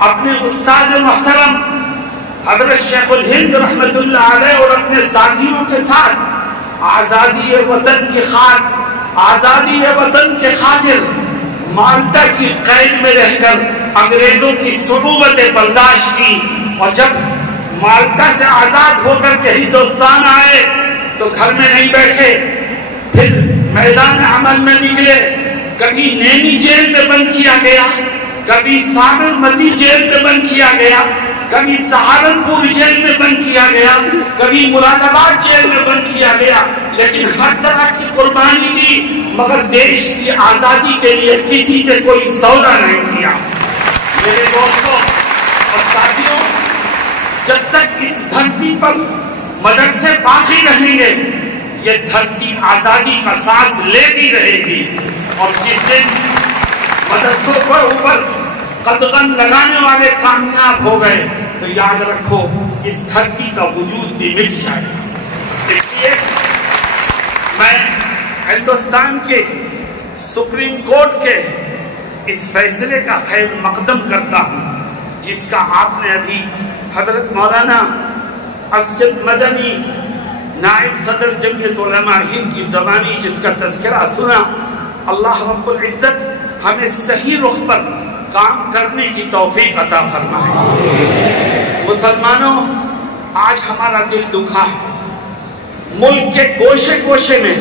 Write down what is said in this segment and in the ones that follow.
اپنے استاد محترم حضرت شیخ الہند رحمت اللہ علیہ اور اپنے ساتھیوں کے ساتھ آزادی وطن کی خاطر آزادی وطن کے خاطر مالٹا کی قید میں رہ کر انگریزوں کی صعوبتیں برداشت کی، اور جب مالٹا سے آزاد ہو کر کے ہندوستان آئے تو گھر میں نہیں بیٹھے، پھر میدان عمل میں نکلے۔ کبھی نینی جیل میں بند کیا گیا، کبھی سابرمتی جیل میں بند کیا گیا، کبھی سہارنپور جیل میں بند کیا گیا، کبھی مراد آباد جیل میں بند کیا گیا، لیکن ہر طرح کی قربانی دی، مگر دیش کی آزادی کے لیے کسی سے کوئی سودا نہیں کیا۔ میرے دوستوں اور ساتھیوں، جب تک اس دھرتی پر مدرسے باقی رہیں گے یہ دھرتی آزادی کا سانس لیتی رہے گی، اور جس دن مدرسوں پر اوپر قدغن لگانے والے کامیاب ہو گئے تو یاد رکھو اس دھرتی کا وجود بھی مٹ جائے گا۔ اس لیے میں ہندوستان کے سپریم کورٹ کے اس فیصلے کا خیر مقدم کرتا ہوں، جس کا آپ نے ابھی حضرت مولانا اسجد مدنی نائب صدر جمعیت علماء ہند کی زبانی جس کا تذکرہ سنا۔ اللہ رب العزت ہمیں صحیح رخ پر کام کرنے کی توفیق عطا فرمائے۔ مسلمانوں، آج ہمارا دل دکھا ہے، ملک کے گوشے گوشے میں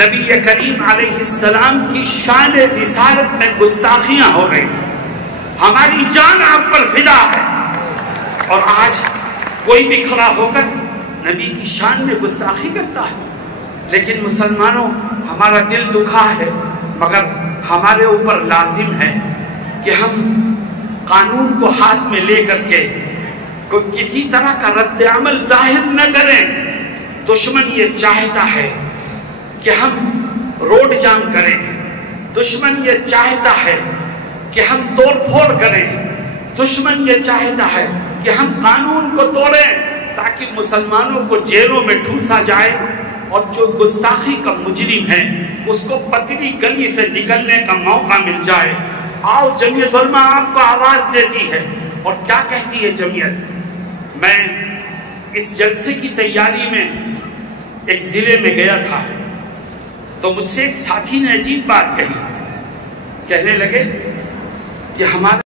نبی کریم علیہ السلام کی شان رسالت میں گستاخیاں ہو رہی، ہماری جان آپ پر فدا ہے، اور آج کوئی بھی کھڑا ہو کر نبی کی شان میں گستاخی کرتا ہے۔ لیکن مسلمانوں، ہمارا دل دکھا ہے، مگر ہمارے اوپر لازم ہے کہ ہم قانون کو ہاتھ میں لے کر کے کوئی کسی طرح کا رد عمل ظاہر نہ کریں۔ دشمن یہ چاہتا ہے کہ ہم روڈ جام کریں، دشمن یہ چاہتا ہے کہ ہم توڑ پھوڑ کریں، دشمن یہ چاہتا ہے کہ ہم قانون کو توڑیں تاکہ مسلمانوں کو جیلوں میں ٹھوسا جائے، اور جو گستاخی کا مجرم ہے اس کو پتلی گلی سے نکلنے کا موقع مل جائے۔ آؤ، جمعیت علماء آپ کو آواز دیتی ہے، اور کیا کہتی ہے جمعیت؟ میں اس جلسے کی تیاری میں ایک ضلع میں گیا تھا تو مجھ سے ایک ساتھی نے عجیب بات کہی، کہنے لگے کہ ہمارے